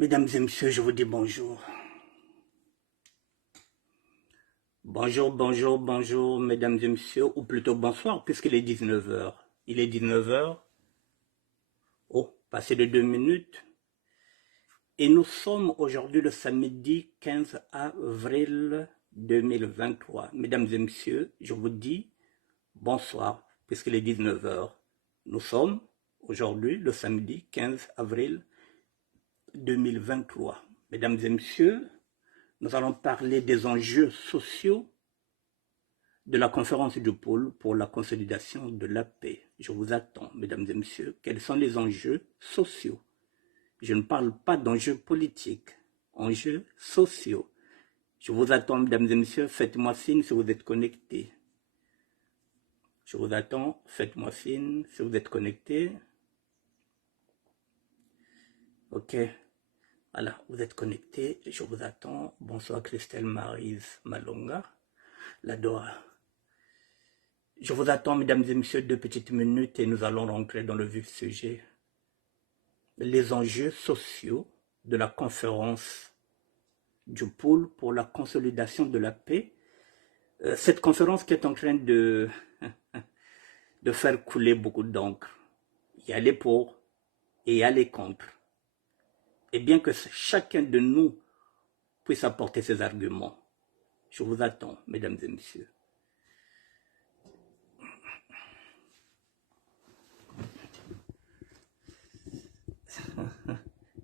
Mesdames et messieurs, je vous dis bonjour. Bonjour, mesdames et messieurs, ou plutôt bonsoir, puisqu'il est 19 heures. Il est 19 heures. Oh, passé de 2 minutes. Et nous sommes aujourd'hui le samedi 15 avril 2023. Mesdames et messieurs, je vous dis bonsoir, puisqu'il est 19 heures. Nous sommes aujourd'hui le samedi 15 avril 2023. Mesdames et messieurs, nous allons parler des enjeux sociaux de la conférence du pôle pour la consolidation de la paix. Je vous attends, mesdames et messieurs. Quels sont les enjeux sociaux? Je ne parle pas d'enjeux politiques, enjeux sociaux. Je vous attends, mesdames et messieurs. Faites-moi signe si vous êtes connectés. Je vous attends. Faites-moi signe si vous êtes connectés. Ok. Voilà, vous êtes connectés. Je vous attends. Bonsoir, Christelle Maryse Malonga. La Dora. Je vous attends, mesdames et messieurs, 2 petites minutes et nous allons rentrer dans le vif du sujet. Les enjeux sociaux de la conférence du pôle pour la consolidation de la paix. Cette conférence qui est en train de faire couler beaucoup d'encre. Il y a les pour et il y a les contre. Et bien que chacun de nous puisse apporter ses arguments, je vous attends, mesdames et messieurs.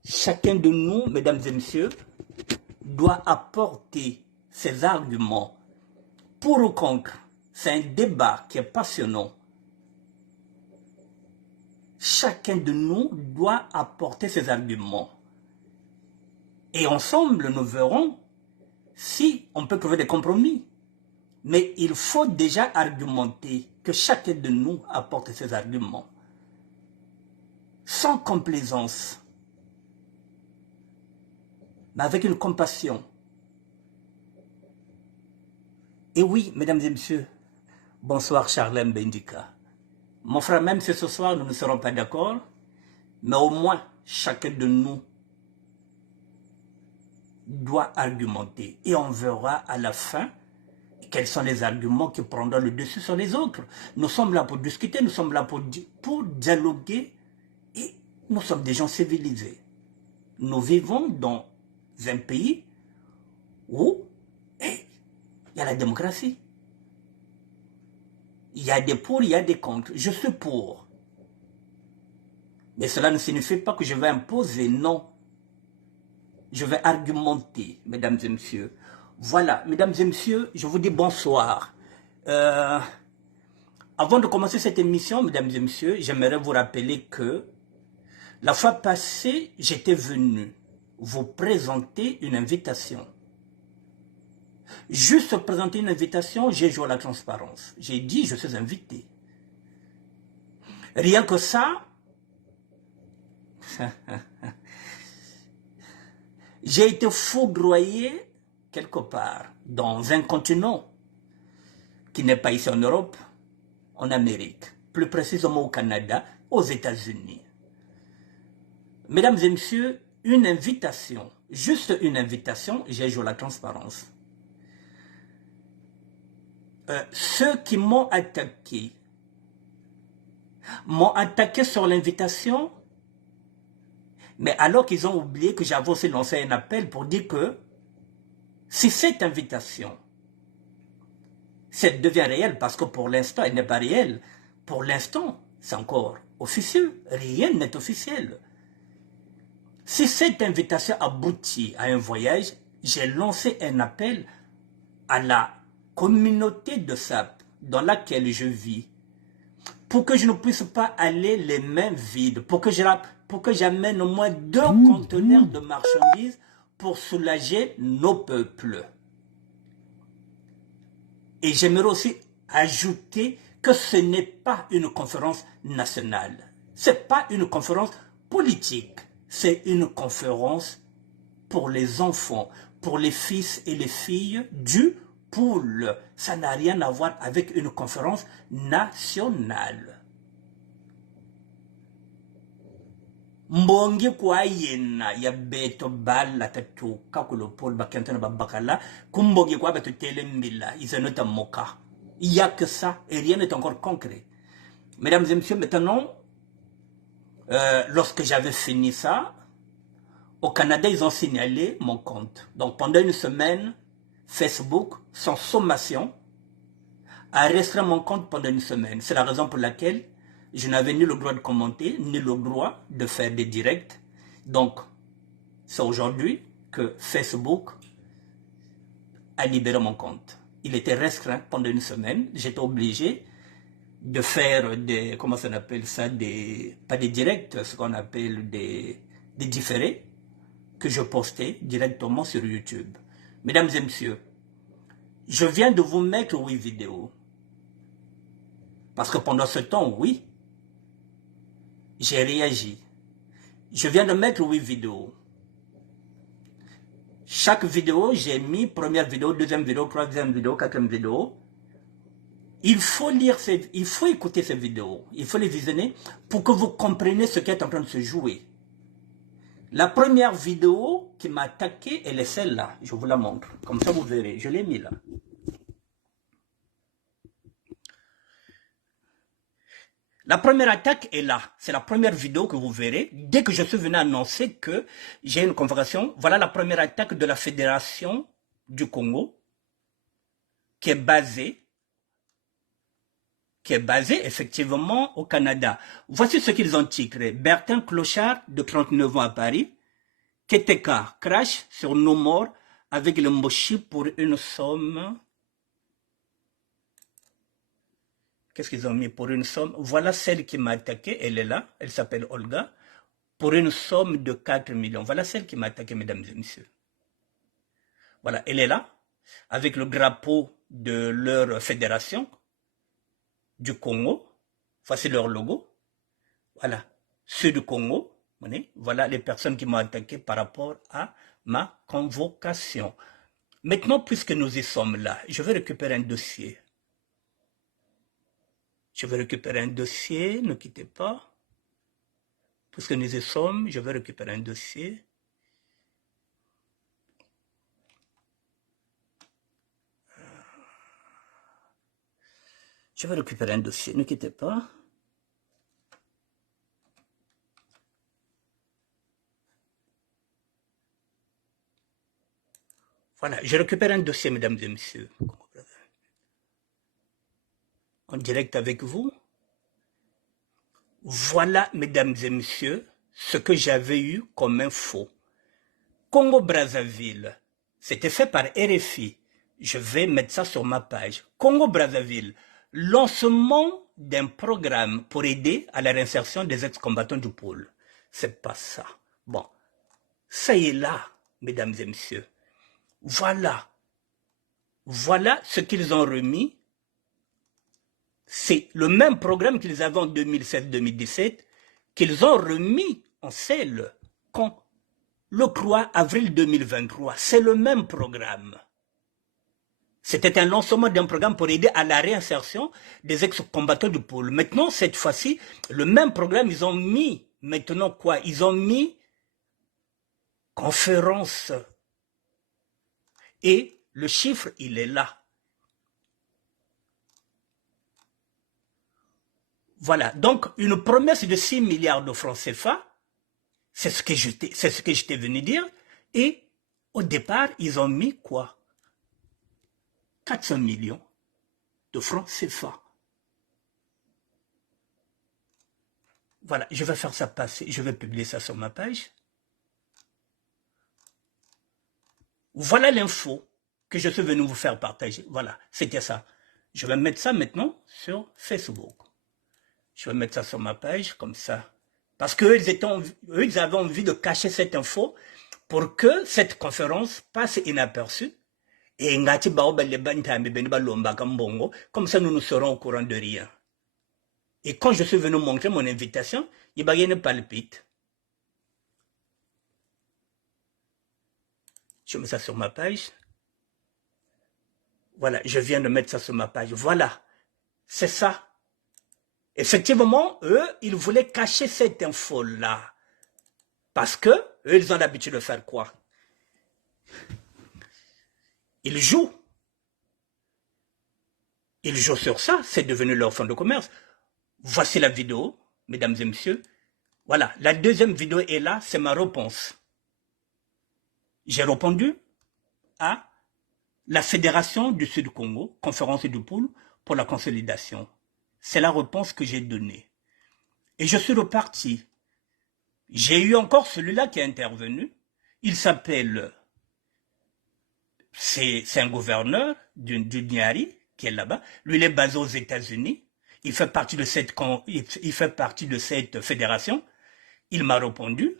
Chacun de nous, mesdames et messieurs, doit apporter ses arguments pour ou contre. C'est un débat qui est passionnant. Chacun de nous doit apporter ses arguments. Et ensemble, nous verrons si on peut trouver des compromis. Mais il faut déjà argumenter, que chacun de nous apporte ses arguments. Sans complaisance, mais avec une compassion. Et oui, mesdames et messieurs, bonsoir Charlène Bendika. Mon frère, même si ce soir nous ne serons pas d'accord, mais au moins chacun de nous doit argumenter. Et on verra à la fin quels sont les arguments qui prendront le dessus sur les autres. Nous sommes là pour discuter, nous sommes là pour dialoguer et nous sommes des gens civilisés. Nous vivons dans un pays où il y a la démocratie. Il y a des pour, il y a des contre. Je suis pour. Mais cela ne signifie pas que je vais imposer, non. Je vais argumenter, mesdames et messieurs. Voilà, mesdames et messieurs, je vous dis bonsoir. Avant de commencer cette émission, mesdames et messieurs, j'aimerais vous rappeler que la fois passée, j'étais venu vous présenter une invitation. Juste présenter une invitation, j'ai joué à la transparence. J'ai dit, je suis invité. Rien que ça, j'ai été foudroyé quelque part, dans un continent qui n'est pas ici en Europe, en Amérique, plus précisément au Canada, aux États-Unis. Mesdames et messieurs, une invitation, juste une invitation, j'ai joué à la transparence. Ceux qui m'ont attaqué sur l'invitation, mais alors qu'ils ont oublié que j'avais aussi lancé un appel pour dire que si cette invitation devient réelle, parce que pour l'instant elle n'est pas réelle, pour l'instant c'est encore officieux, rien n'est officiel. Si cette invitation aboutit à un voyage, j'ai lancé un appel à la communauté de SAP dans laquelle je vis, pour que je ne puisse pas aller les mains vides, pour que j'amène au moins 2 conteneurs de marchandises pour soulager nos peuples. Et j'aimerais aussi ajouter que ce n'est pas une conférence nationale, ce n'est pas une conférence politique, c'est une conférence pour les enfants, pour les fils et les filles du pôle. Ça n'a rien à voir avec une conférence nationale. Mbongi kwa yena ya beto bala tatu kakulo pol bakantana babakala kumbongi kwa beto telembila isanota moka. Il y a que ça et rien n'est encore concret. Mesdames et messieurs, maintenant, lorsque j'avais fini ça, au Canada, ils ont signalé mon compte. Donc pendant une semaine, Facebook, sans sommation, a restreint mon compte pendant une semaine. C'est la raison pour laquelle je n'avais ni le droit de commenter, ni le droit de faire des directs. Donc, c'est aujourd'hui que Facebook a libéré mon compte. Il était restreint pendant une semaine. J'étais obligé de faire des, comment ça appelle ça, pas des directs, ce qu'on appelle des différés, que je postais directement sur YouTube. Mesdames et messieurs, je viens de vous mettre 8 vidéos. Parce que pendant ce temps, oui, j'ai réagi. Je viens de mettre 8 vidéos. Chaque vidéo, j'ai mis première vidéo, deuxième vidéo, troisième vidéo, quatrième vidéo. Il faut il faut écouter ces vidéos. Il faut les visionner pour que vous compreniez ce qui est en train de se jouer. La première vidéo qui m'a attaqué, elle est celle-là. Je vous la montre. Comme ça, vous verrez. Je l'ai mis là. La première attaque est là. C'est la première vidéo que vous verrez. Dès que je suis venu annoncer que j'ai une convocation, voilà la première attaque de la Fédération du Congo qui est basée effectivement au Canada. Voici ce qu'ils ont titré. Bertin Clochard, de 39 ans à Paris, Keteka crash sur nos morts avec le Moshi pour une somme. Qu'est-ce qu'ils ont mis pour une somme? Voilà celle qui m'a attaqué, elle est là, elle s'appelle Olga, pour une somme de 4 millions. Voilà celle qui m'a attaqué, mesdames et messieurs. Voilà, elle est là, avec le drapeau de leur fédération du Congo. Voici leur logo. Voilà, ceux du Congo. Voilà les personnes qui m'ont attaqué par rapport à ma convocation. Maintenant, puisque nous y sommes là, je vais récupérer un dossier. Je vais récupérer un dossier, ne quittez pas. Puisque nous y sommes, je vais récupérer un dossier. Je vais récupérer un dossier, ne quittez pas. Voilà, je récupère un dossier, mesdames et messieurs. En direct avec vous. Voilà, mesdames et messieurs, ce que j'avais eu comme info. Congo-Brazzaville, c'était fait par RFI. Je vais mettre ça sur ma page. Congo-Brazzaville, lancement d'un programme pour aider à la réinsertion des ex-combattants du pôle. C'est pas ça. Bon, ça y est là, mesdames et messieurs. Voilà. Voilà ce qu'ils ont remis. C'est le même programme qu'ils avaient en 2016-2017 qu'ils ont remis en selle quand le 3 avril 2023. C'est le même programme. C'était un lancement d'un programme pour aider à la réinsertion des ex-combattants du pôle. Maintenant, cette fois-ci, le même programme, ils ont mis, maintenant quoi? Ils ont mis conférence. Et le chiffre, il est là. Voilà, donc une promesse de 6 milliards de francs CFA, c'est ce que j'étais venu dire, et au départ, ils ont mis quoi? 400 millions de francs CFA. Voilà, je vais faire ça passer, je vais publier ça sur ma page. Voilà l'info que je suis venu vous faire partager. Voilà, c'était ça. Je vais mettre ça maintenant sur Facebook. Je vais mettre ça sur ma page, comme ça. Parce qu'eux, ils avaient envie de cacher cette info pour que cette conférence passe inaperçue. Et comme ça, nous nous serons au courant de rien. Et quand je suis venu montrer mon invitation, il palpite. Je mets ça sur ma page. Voilà, je viens de mettre ça sur ma page. Voilà, c'est ça. Effectivement, eux, ils voulaient cacher cette info-là. Parce que eux, ils ont l'habitude de faire quoi? Ils jouent. Ils jouent sur ça, c'est devenu leur fonds de commerce. Voici la vidéo, mesdames et messieurs. Voilà, la deuxième vidéo est là, c'est ma réponse. J'ai répondu à la Fédération du Sud-Congo, conférence du pool pour la consolidation. C'est la réponse que j'ai donnée. Et je suis reparti. J'ai eu encore celui-là qui est intervenu. Il s'appelle, c'est un gouverneur du Niari qui est là-bas. Lui, il est basé aux États-Unis. Il fait partie de cette fédération. Il m'a répondu.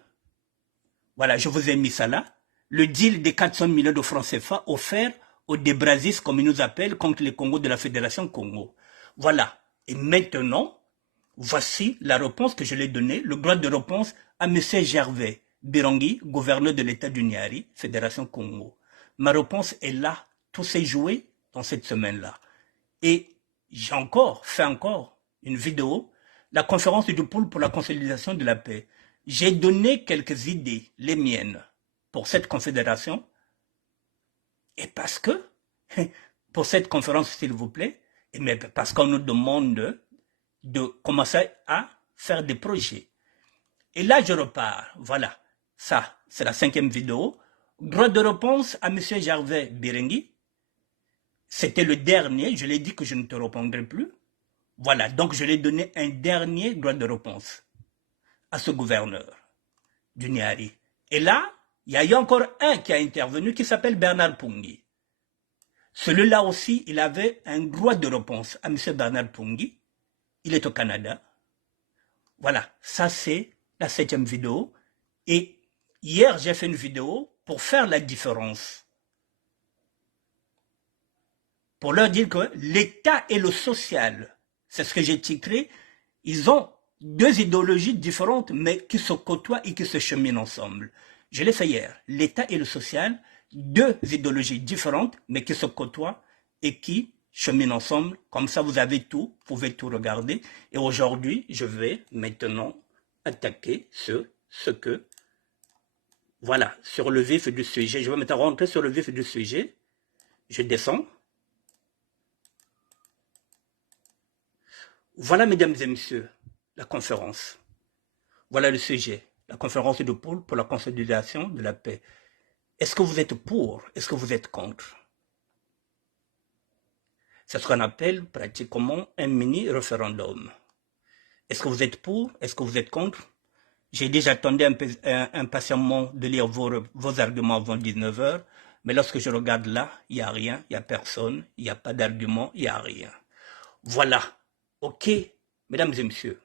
Voilà, je vous ai mis ça là. Le deal des 400 millions de francs CFA offert aux débrasistes, comme ils nous appellent, contre les Congos de la Fédération Congo. Voilà. Et maintenant, voici la réponse que je l'ai donnée, le droit de réponse à M. Gervais Birangui, gouverneur de l'État du Niari, Fédération Congo. Ma réponse est là. Tout s'est joué dans cette semaine-là. Et j'ai fait encore une vidéo, la conférence du pôle pour la consolidation de la paix. J'ai donné quelques idées, les miennes, pour cette confédération. Et parce que, pour cette conférence, s'il vous plaît, mais parce qu'on nous demande de commencer à faire des projets. Et là, je repars. Voilà. Ça, c'est la 5e vidéo. Droit de réponse à M. Gervais Birangui. C'était le dernier. Je l'ai dit que je ne te répondrai plus. Voilà. Donc, je lui ai donné un dernier droit de réponse à ce gouverneur du Niari. Et là, il y a eu encore un qui a intervenu qui s'appelle Bernard Pungui. Celui-là aussi, il avait un droit de réponse à M. Bernard Pungui. Il est au Canada. Voilà, ça c'est la 7e vidéo. Et hier, j'ai fait une vidéo pour faire la différence. Pour leur dire que l'État et le social, c'est ce que j'ai titré, ils ont deux idéologies différentes, mais qui se côtoient et qui se cheminent ensemble. Je l'ai fait hier. L'État et le social, deux idéologies différentes, mais qui se côtoient et qui cheminent ensemble. Comme ça, vous avez tout, vous pouvez tout regarder. Et aujourd'hui, je vais maintenant attaquer ce que... Voilà, sur le vif du sujet. Je vais maintenant rentrer sur le vif du sujet. Je descends. Voilà, mesdames et messieurs, la conférence. Voilà le sujet, la conférence de pôle pour la consolidation de la paix. Est-ce que vous êtes pour? Est-ce que vous êtes contre? C'est ce qu'on appelle pratiquement un mini-référendum. Est-ce que vous êtes pour? Est-ce que vous êtes contre? J'ai dit, j'attendais impatiemment de lire vos arguments avant 19 h, mais lorsque je regarde là, il n'y a rien, il n'y a personne, il n'y a pas d'argument, il n'y a rien. Voilà. Ok, mesdames et messieurs.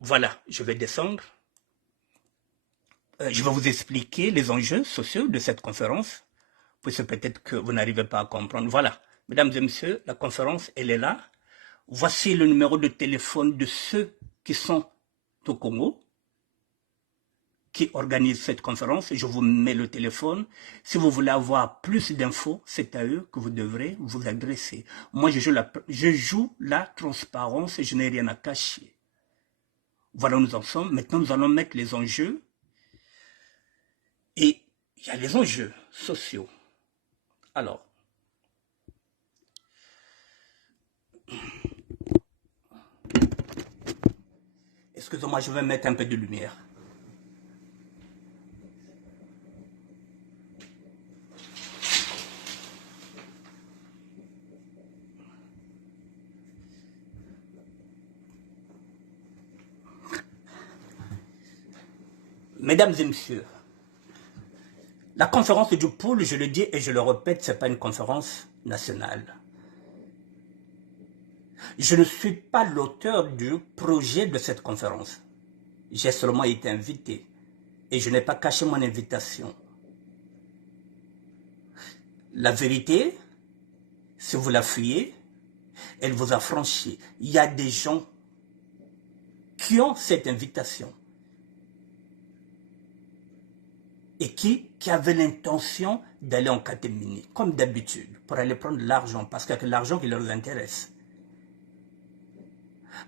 Voilà, je vais descendre. Je vais vous expliquer les enjeux sociaux de cette conférence, puisque peut-être que vous n'arrivez pas à comprendre. Voilà, mesdames et messieurs, la conférence, elle est là. Voici le numéro de téléphone de ceux qui sont au Congo, qui organisent cette conférence. Je vous mets le téléphone. Si vous voulez avoir plus d'infos, c'est à eux que vous devrez vous adresser. Moi, je joue la transparence et je n'ai rien à cacher. Voilà où nous en sommes. Maintenant, nous allons mettre les enjeux. Et il y a les enjeux sociaux. Alors, excusez-moi, je vais mettre un peu de lumière. Mesdames et messieurs, la conférence du pôle, je le dis et je le répète, ce n'est pas une conférence nationale. Je ne suis pas l'auteur du projet de cette conférence. J'ai seulement été invité et je n'ai pas caché mon invitation. La vérité, si vous la fuyez, elle vous a franchi. Il y a des gens qui ont cette invitation et qui avaient l'intention d'aller en catémini, comme d'habitude, pour aller prendre l'argent, parce qu'il y a que l'argent qui leur intéresse.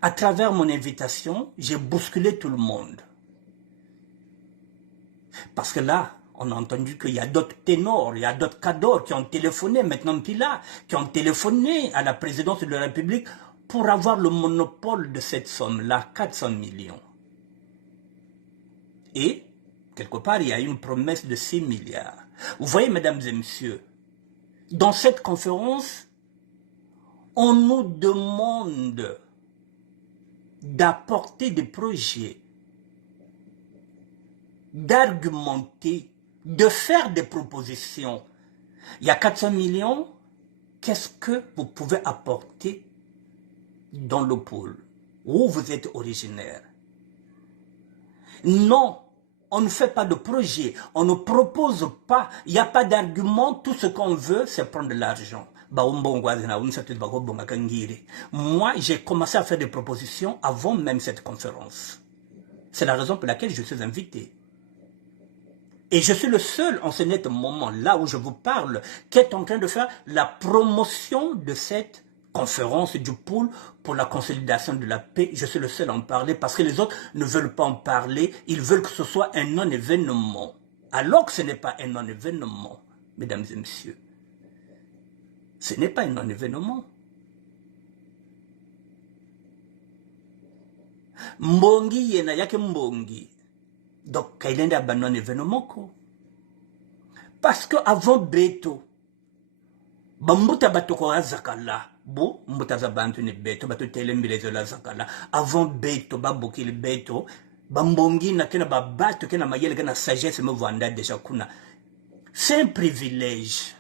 À travers mon invitation, j'ai bousculé tout le monde. Parce que là, on a entendu qu'il y a d'autres ténors, il y a d'autres cadors qui ont téléphoné, maintenant Pila, qui ont téléphoné à la présidence de la République pour avoir le monopole de cette somme-là, 400 millions. Et, quelque part, il y a une promesse de 6 milliards. Vous voyez, mesdames et messieurs, dans cette conférence, on nous demande d'apporter des projets, d'argumenter, de faire des propositions. Il y a 400 millions, qu'est-ce que vous pouvez apporter dans le pôle où vous êtes originaire? Non, on ne fait pas de projet, on ne propose pas, il n'y a pas d'argument, tout ce qu'on veut, c'est prendre de l'argent. Moi, j'ai commencé à faire des propositions avant même cette conférence. C'est la raison pour laquelle je suis invité. Et je suis le seul en ce net moment, là où je vous parle, qui est en train de faire la promotion de cette conférence du pôle pour la consolidation de la paix. Je suis le seul à en parler parce que les autres ne veulent pas en parler. Ils veulent que ce soit un non-événement. Alors que ce n'est pas un non-événement, mesdames et messieurs. Ce n'est pas un non-événement. Mbongi yena yake mbongi. Donc, kailende a non-événement ko. Parce que avant Beto, bambuta batoko azakala. Bo, mbuta za bantu ni Beto, batu telembilezo la zakala. Avant Beto, baboki le Beto, bambongi na kena babato kena mayele kena sagesse me vanda déjà kuna. C'est un privilège.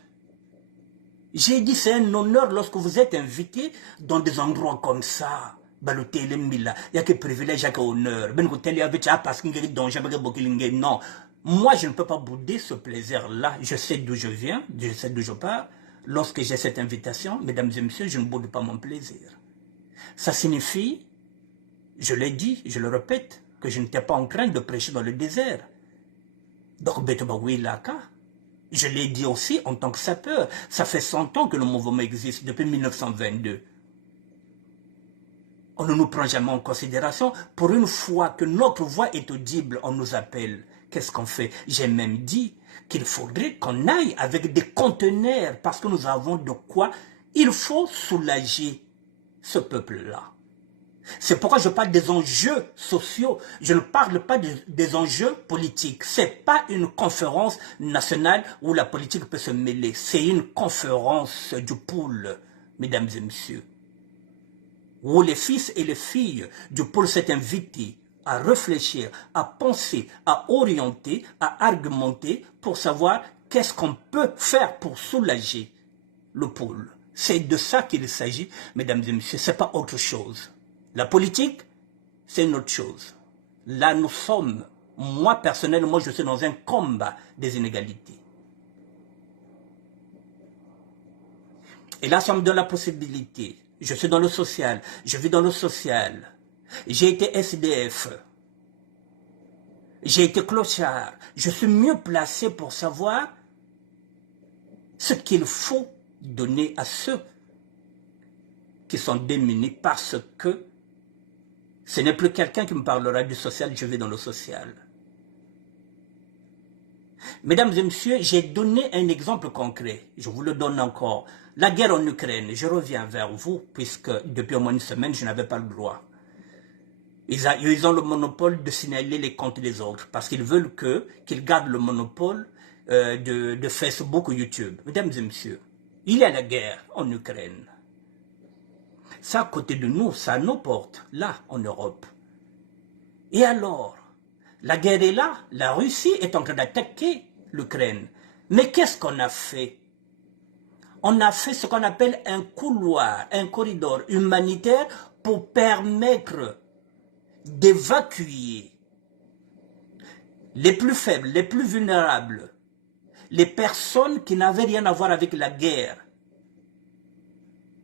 J'ai dit c'est un honneur lorsque vous êtes invité dans des endroits comme ça. Balotele mila, il y a que privilège, il y a que honneur. Ben côté avec ça parce qu'il y a des dangers, non. Moi, je ne peux pas bouder ce plaisir-là. Je sais d'où je viens, je sais d'où je pars. Lorsque j'ai cette invitation, mesdames et messieurs, je ne boude pas mon plaisir. Ça signifie, je l'ai dit, je le répète, que je n'étais pas en train de prêcher dans le désert. Donc, Betobaoui Laka. Je l'ai dit aussi en tant que sapeur. Ça fait 100 ans que le mouvement existe, depuis 1922. On ne nous prend jamais en considération. Pour une fois que notre voix est audible, on nous appelle. Qu'est-ce qu'on fait? J'ai même dit qu'il faudrait qu'on aille avec des conteneurs parce que nous avons de quoi. Il faut soulager ce peuple-là. C'est pourquoi je parle des enjeux sociaux. Je ne parle pas des enjeux politiques. Ce n'est pas une conférence nationale où la politique peut se mêler. C'est une conférence du pôle, mesdames et messieurs, où les fils et les filles du pôle s'est invités à réfléchir, à penser, à orienter, à argumenter pour savoir qu'est-ce qu'on peut faire pour soulager le pôle. C'est de ça qu'il s'agit, mesdames et messieurs, ce n'est pas autre chose. La politique, c'est une autre chose. Là, nous sommes, moi personnellement, je suis dans un combat des inégalités. Et là, ça me donne la possibilité. Je suis dans le social, je vis dans le social. J'ai été SDF. J'ai été clochard. Je suis mieux placé pour savoir ce qu'il faut donner à ceux qui sont démunis parce que ce n'est plus quelqu'un qui me parlera du social, je vais dans le social. Mesdames et messieurs, j'ai donné un exemple concret. Je vous le donne encore. La guerre en Ukraine, je reviens vers vous, puisque depuis au moins une semaine, je n'avais pas le droit. Ils ont le monopole de signaler les comptes des autres, parce qu'ils veulent qu'ils gardent le monopole de Facebook ou YouTube. Mesdames et messieurs, il y a la guerre en Ukraine. Ça, à côté de nous, ça à nos portes, là, en Europe. Et alors, la guerre est là, la Russie est en train d'attaquer l'Ukraine. Mais qu'est-ce qu'on a fait? On a fait ce qu'on appelle un couloir, un corridor humanitaire pour permettre d'évacuer les plus faibles, les plus vulnérables, les personnes qui n'avaient rien à voir avec la guerre,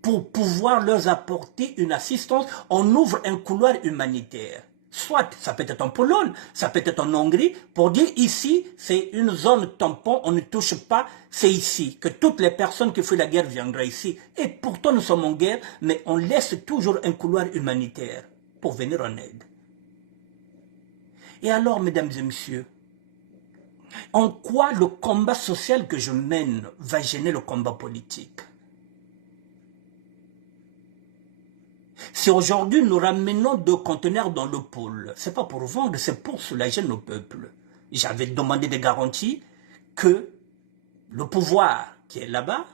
pour pouvoir leur apporter une assistance. On ouvre un couloir humanitaire. Soit, ça peut être en Pologne, ça peut être en Hongrie, pour dire ici, c'est une zone tampon, on ne touche pas, c'est ici, que toutes les personnes qui fuient la guerre viendraient ici. Et pourtant nous sommes en guerre, mais on laisse toujours un couloir humanitaire pour venir en aide. Et alors, mesdames et messieurs, En quoi le combat social que je mène va gêner le combat politique? Si aujourd'hui nous ramenons 2 conteneurs dans le pôle, ce n'est pas pour vendre, c'est pour soulager nos peuples. J'avais demandé des garanties que le pouvoir qui est là-bas,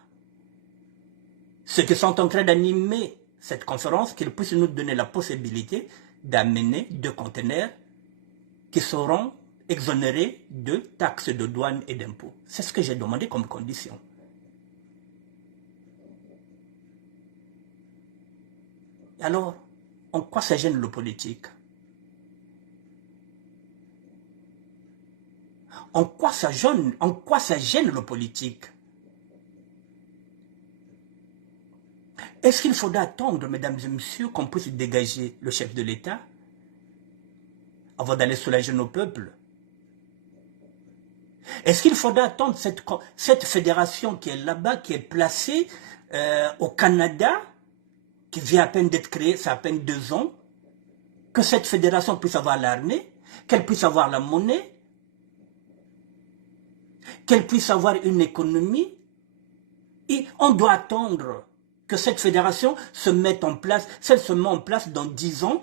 ceux qui sont en train d'animer cette conférence, qu'ils puissent nous donner la possibilité d'amener 2 conteneurs qui seront exonérés de taxes de douane et d'impôts. C'est ce que j'ai demandé comme condition. Alors, en quoi ça gêne le politique? En quoi ça gêne le politique? Est-ce qu'il faudra attendre, mesdames et messieurs, qu'on puisse dégager le chef de l'État avant d'aller soulager nos peuples? Est-ce qu'il faudra attendre cette fédération qui est là-bas, qui est placée au Canada, qui vient à peine d'être créée, ça a à peine 2 ans, que cette fédération puisse avoir l'armée, qu'elle puisse avoir la monnaie, qu'elle puisse avoir une économie, et on doit attendre que cette fédération se mette en place. Si elle se met en place dans 10 ans,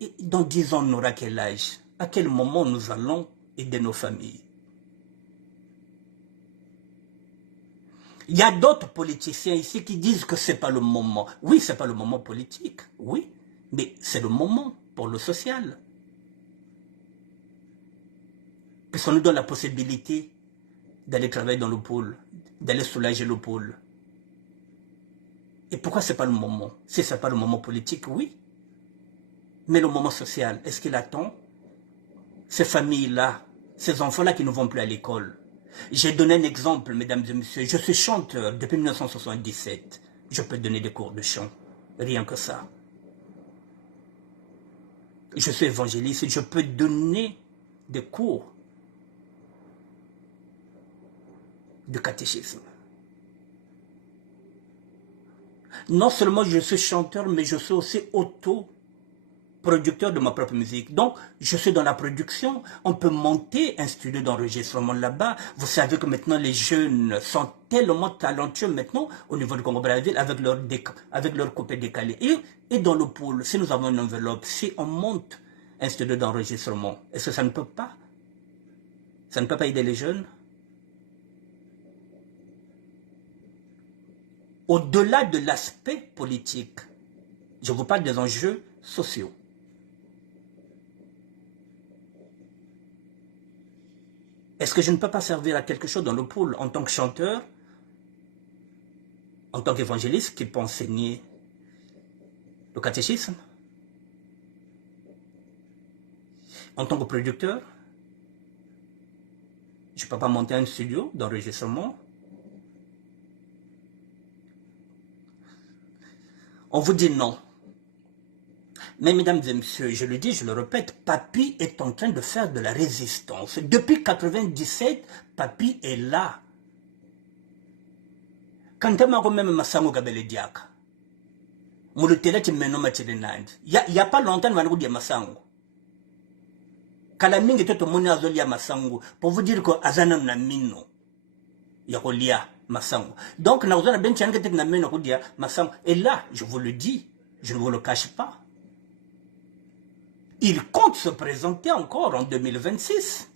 et dans 10 ans on aura quel âge? À quel moment nous allons aider nos familles? Il y a d'autres politiciens ici qui disent que ce n'est pas le moment. Oui, ce n'est pas le moment politique, oui, mais c'est le moment pour le social. Puisqu'on nous donne la possibilité d'aller travailler dans le pôle, d'aller soulager le pôle. Et pourquoi ce n'est pas le moment? Si ce n'est pas le moment politique, oui. Mais le moment social, est-ce qu'il attend ces familles-là, ces enfants-là qui ne vont plus à l'école? J'ai donné un exemple, mesdames et messieurs. Je suis chanteur depuis 1977. Je peux donner des cours de chant. Rien que ça. Je suis évangéliste. Je peux donner des cours de catéchisme. Non seulement je suis chanteur, mais je suis aussi producteur de ma propre musique. Donc, je suis dans la production. On peut monter un studio d'enregistrement là-bas. Vous savez que maintenant, les jeunes sont tellement talentueux maintenant au niveau du Congo-Brazzaville avec leur coupé décalé. Et dans le pôle, si nous avons une enveloppe, si on monte un studio d'enregistrement, est-ce que ça ne peut pas? Ça ne peut pas aider les jeunes? Au-delà de l'aspect politique, je vous parle des enjeux sociaux. Est-ce que je ne peux pas servir à quelque chose dans le pôle en tant que chanteur, en tant qu'évangéliste qui peut enseigner le catéchisme, en tant que producteur? Je ne peux pas monter un studio d'enregistrement. On vous dit non. Mais mesdames et messieurs, je le dis, je le répète, Papy est en train de faire de la résistance. Depuis 1997, Papy est là. Quand on m'a même Massango Gabele Diaka, Moulutela Timeno Machirinand, il n'y a pas longtemps, on va dire Massango. Kalaming était au Moni Azolia Massango, pour vous dire que Azana Namino, Yakolia Massango. Donc, nous avons bien changé de Namino Massango. Et là, je vous le dis, je ne vous le cache pas. Il compte se présenter encore en 2026.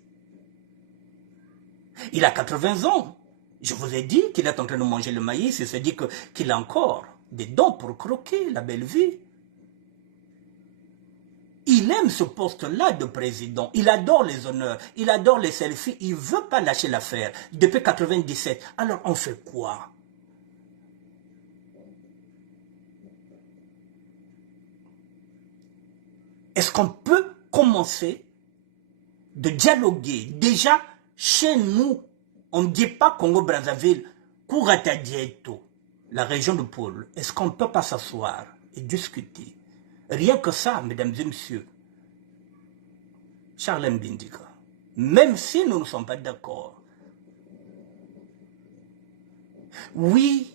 Il a 80 ans. Je vous ai dit qu'il est en train de manger le maïs. Il se dit qu'il a encore des dents pour croquer la belle vie. Il aime ce poste-là de président. Il adore les honneurs. Il adore les selfies. Il ne veut pas lâcher l'affaire. Depuis 1997. Alors on fait quoi? Est-ce qu'on peut commencer de dialoguer? Déjà, chez nous, on ne dit pas Congo-Brazzaville, Kouratadieto, la région de Pôle. Est-ce qu'on ne peut pas s'asseoir et discuter? Rien que ça, mesdames et messieurs. Charlène Bindika, même si nous ne sommes pas d'accord, oui,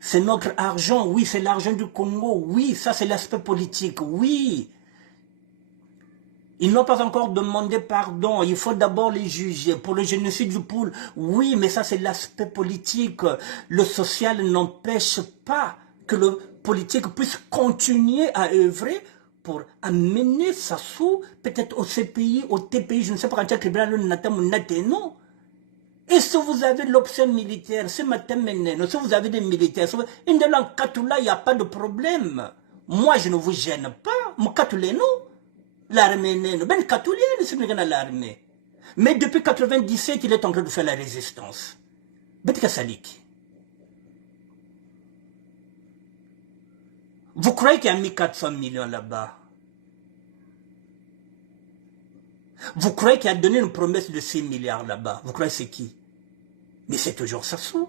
c'est notre argent, oui, c'est l'argent du Congo, oui, ça c'est l'aspect politique, oui. Ils n'ont pas encore demandé pardon. Il faut d'abord les juger. Pour le génocide du Poul, oui, mais ça c'est l'aspect politique. Le social n'empêche pas que le politique puisse continuer à œuvrer pour amener Sassou, peut-être au CPI, au TPI, je ne sais pas quand il y a tribunal, non. Et si vous avez l'option militaire, si vous avez des militaires, il n'y a pas de problème. Moi, je ne vous gêne pas. L'armée, ben l'armée. Mais depuis 97, il est en train de faire la résistance. Vous croyez qu'il y a mis 400 millions là-bas? Vous croyez qu'il a donné une promesse de 6 milliards là-bas? Vous croyez c'est qui? Mais c'est toujours Sassou.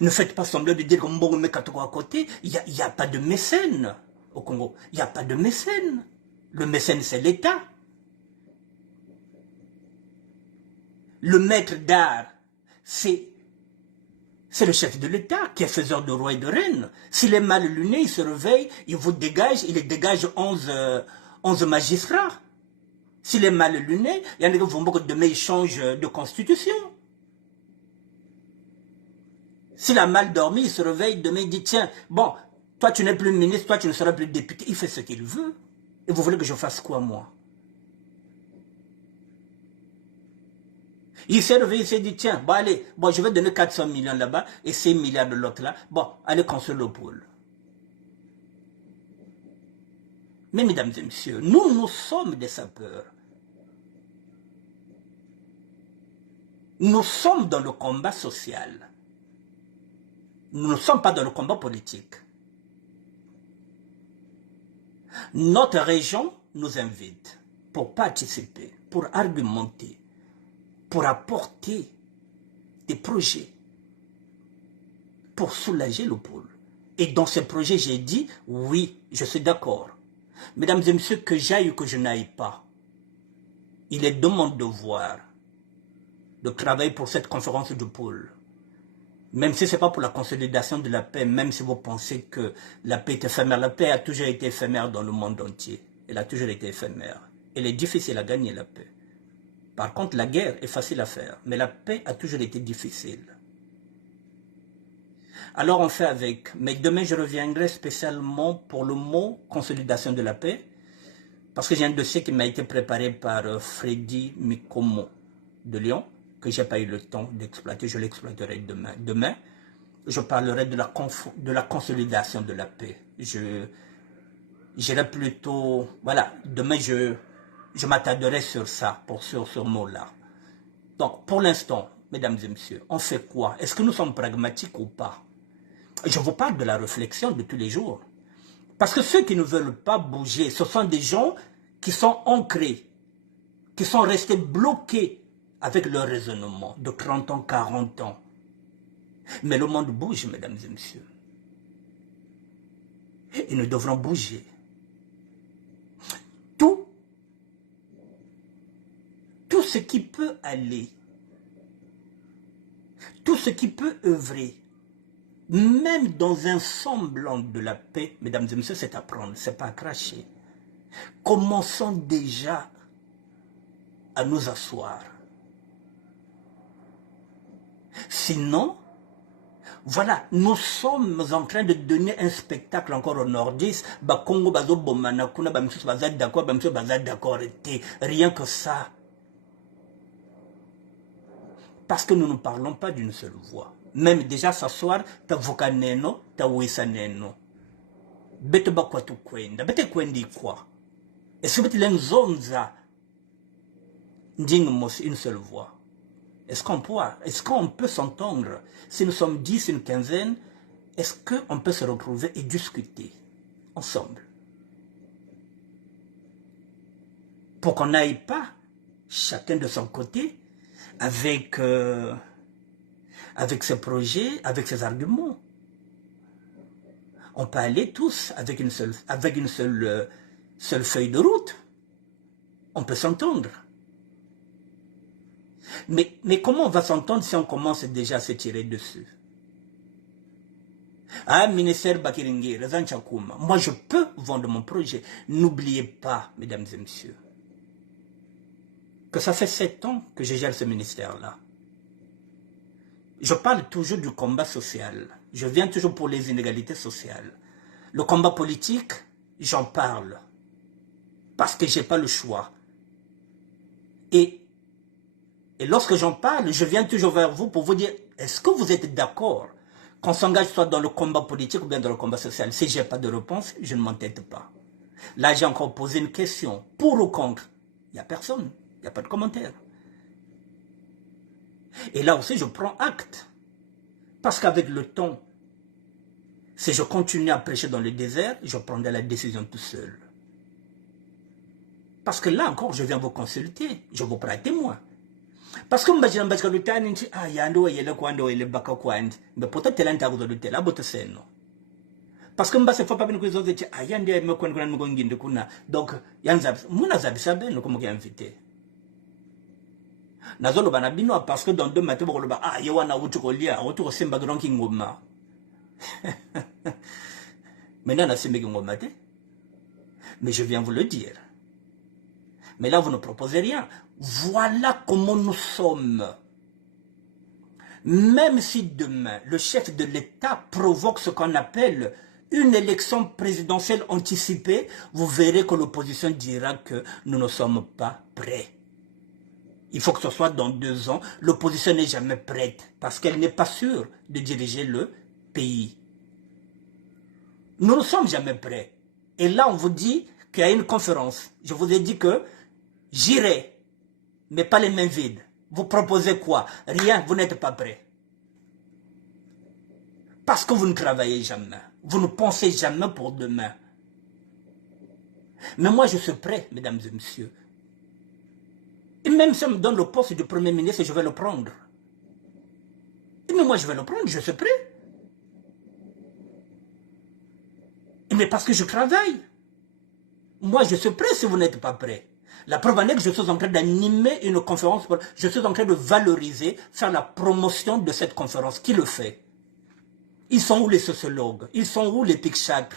Ne faites pas semblant de dire que Mbongo met Katoko à côté. Il n'y a pas de mécène au Congo. Il n'y a pas de mécène. Le mécène, c'est l'État. Le maître d'art, c'est le chef de l'État qui est faiseur de roi et de reine. S'il est mal luné, il se réveille, il vous dégage, il dégage 11 magistrats. S'il est mal luné, il y en a qui vont beaucoup demain, il change de constitution. S'il a mal dormi, il se réveille, demain il dit, tiens, bon, toi tu n'es plus ministre, toi tu ne seras plus député. Il fait ce qu'il veut. Et vous voulez que je fasse quoi, moi? Il s'est réveillé, il s'est dit, tiens, bon allez, bon, je vais donner 400 millions là-bas et 6 milliards de l'autre là. Bon, allez construire le pôle. Mais mesdames et messieurs, nous sommes des sapeurs. Nous sommes dans le combat social. Nous ne sommes pas dans le combat politique. Notre région nous invite pour participer, pour argumenter, pour apporter des projets pour soulager le pôle. Et dans ces projets, j'ai dit, oui, je suis d'accord. Mesdames et messieurs, que j'aille ou que je n'aille pas, il est de mon devoir de travailler pour cette conférence du pôle. Même si ce n'est pas pour la consolidation de la paix, même si vous pensez que la paix est éphémère. La paix a toujours été éphémère dans le monde entier. Elle a toujours été éphémère. Elle est difficile à gagner, la paix. Par contre, la guerre est facile à faire, mais la paix a toujours été difficile. Alors on fait avec. Mais demain, je reviendrai spécialement pour le mot consolidation de la paix, parce que j'ai un dossier qui m'a été préparé par Freddy Mikomo de Lyon, que je n'ai pas eu le temps d'exploiter, je l'exploiterai demain. Demain, je parlerai de la consolidation de la paix. J'irai plutôt, voilà, demain je m'attarderai sur ça, sur ce mot-là. Donc, pour l'instant, mesdames et messieurs, on fait quoi? Est-ce que nous sommes pragmatiques ou pas? Je vous parle de la réflexion de tous les jours. Parce que ceux qui ne veulent pas bouger, ce sont des gens qui sont ancrés, qui sont restés bloqués avec leur raisonnement de 30 ans, 40 ans. Mais le monde bouge, mesdames et messieurs. Et nous devrons bouger. Tout ce qui peut aller, tout ce qui peut œuvrer, même dans un semblant de la paix, mesdames et messieurs, c'est à prendre, c'est pas à cracher. Commençons déjà à nous asseoir. Sinon, voilà, nous sommes en train de donner un spectacle encore au nordiste. Congo bazo bomana kuna ba msusu bazad d'accord, ba msusu bazad d'accord été. Rien que ça. Parce que nous ne parlons pas d'une seule voix. Même déjà s'asseoir, ta vokaneno, ta wisaneno. Bete ba kwa tu kwenda. Bete kwendi quoi? Est-ce que tu l'as zonza? Ndingmos une seule voix. Est-ce qu'on peut s'entendre? Si nous sommes 10, une quinzaine, est-ce qu'on peut se retrouver et discuter ensemble? Pour qu'on n'aille pas, chacun de son côté, avec ses projets, avec ses arguments. On peut aller tous avec une seule feuille de route. On peut s'entendre. Mais comment on va s'entendre si on commence déjà à se tirer dessus? Ah, ministère Bakiringi, Rezan Chakouma. Moi, je peux vendre mon projet. N'oubliez pas, mesdames et messieurs, que ça fait 7 ans que je gère ce ministère-là. Je parle toujours du combat social. Je viens toujours pour les inégalités sociales. Le combat politique, j'en parle. Parce que je n'ai pas le choix. Et lorsque j'en parle, je viens toujours vers vous pour vous dire, est-ce que vous êtes d'accord qu'on s'engage soit dans le combat politique ou bien dans le combat social? Si je n'ai pas de réponse, je ne m'entête pas. Là, j'ai encore posé une question. Pour ou contre? Il n'y a personne. Il n'y a pas de commentaire. Et là aussi, je prends acte. Parce qu'avec le temps, si je continue à prêcher dans le désert, je prendrai la décision tout seul. Parce que là encore, je viens vous consulter. Je vous prends témoin. Parce que mbajina mbachika lutani nchi yando yele kwando yele baka kwandi mbe pota telanta kuzo lutela boto seno parce que mbase fa papini kuzo zechi yande me kwandi kuna ngo ngindi kuna donc yanza muna zabisa be no komo ki invité nazolo bana bino parce que dans 2 matins boko loba yewana utuko lia utuko simba gronki ngoma maintenant na simba ngoma te mais je viens vous le dire. Mais là, vous ne proposez rien. Voilà comment nous sommes. Même si demain, le chef de l'État provoque ce qu'on appelle une élection présidentielle anticipée, vous verrez que l'opposition dira que nous ne sommes pas prêts. Il faut que ce soit dans 2 ans. L'opposition n'est jamais prête parce qu'elle n'est pas sûre de diriger le pays. Nous ne sommes jamais prêts. Et là, on vous dit qu'il y a une conférence. Je vous ai dit que j'irai, mais pas les mains vides. Vous proposez quoi? Rien, vous n'êtes pas prêt. Parce que vous ne travaillez jamais. Vous ne pensez jamais pour demain. Mais moi, je suis prêt, mesdames et messieurs. Et même si on me donne le poste du Premier ministre, je vais le prendre. Et mais moi, je vais le prendre, je suis prêt. Et mais parce que je travaille. Moi, je suis prêt si vous n'êtes pas prêt. La preuve en est que je suis en train d'animer une conférence, je suis en train de valoriser, faire la promotion de cette conférence. Qui le fait? Ils sont où les sociologues? Ils sont où les pics-chacres?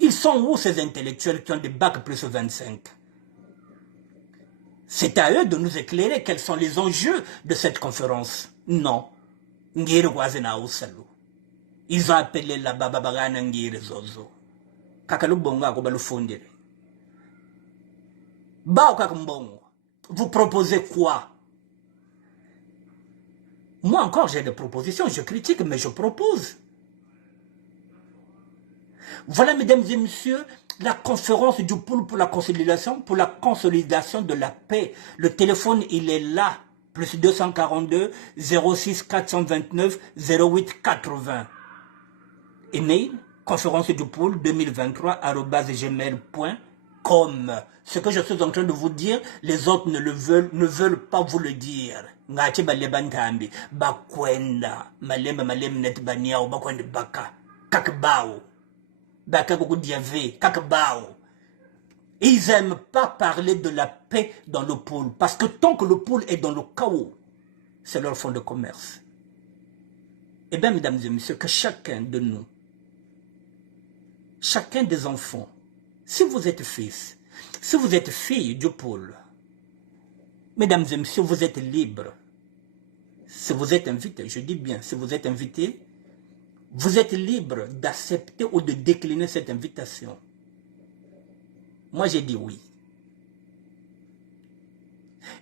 Ils sont où ces intellectuels qui ont des bacs plus 25? C'est à eux de nous éclairer quels sont les enjeux de cette conférence. Non. Ils ont appelé la bababagana ngiri zozo. Kakalubonga ko balufondire. Vous proposez quoi? Moi encore j'ai des propositions, je critique mais je propose. Voilà mesdames et messieurs la conférence du pôle pour la consolidation de la paix. Le téléphone il est là, plus 242 06 429 08 80. Email conférence du pôle 2023@gmail.com. Ce que je suis en train de vous dire, les autres ne veulent pas vous le dire. Ngache balebantambi bakwenda malemba net baniao bakwenda baka kakbao baka kukudiave kakbao. Ils n'aiment pas parler de la paix dans le pôle parce que tant que le pôle est dans le chaos, c'est leur fonds de commerce. Eh bien, mesdames et messieurs, que chacun de nous, chacun des enfants, si vous êtes fils, si vous êtes fille du pôle, mesdames et messieurs, vous êtes libres. Si vous êtes invité, je dis bien, si vous êtes invité, vous êtes libre d'accepter ou de décliner cette invitation. Moi, j'ai dit oui.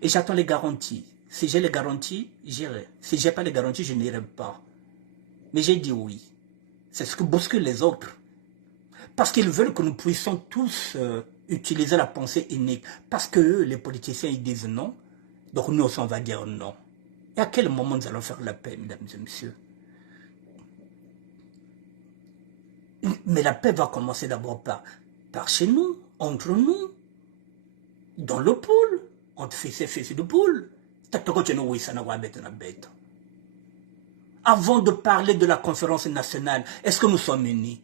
Et j'attends les garanties. Si j'ai les garanties, j'irai. Si je n'ai pas les garanties, je n'irai pas. Mais j'ai dit oui. C'est ce que bousculent les autres. Parce qu'ils veulent que nous puissions tous utiliser la pensée unique. Parce que eux, les politiciens, ils disent non. Donc nous aussi, on va dire non. Et à quel moment nous allons faire la paix, mesdames et messieurs? Mais la paix va commencer d'abord par chez nous, entre nous, dans le pôle, entre fils et fils du pôle. Avant de parler de la conférence nationale, est-ce que nous sommes unis?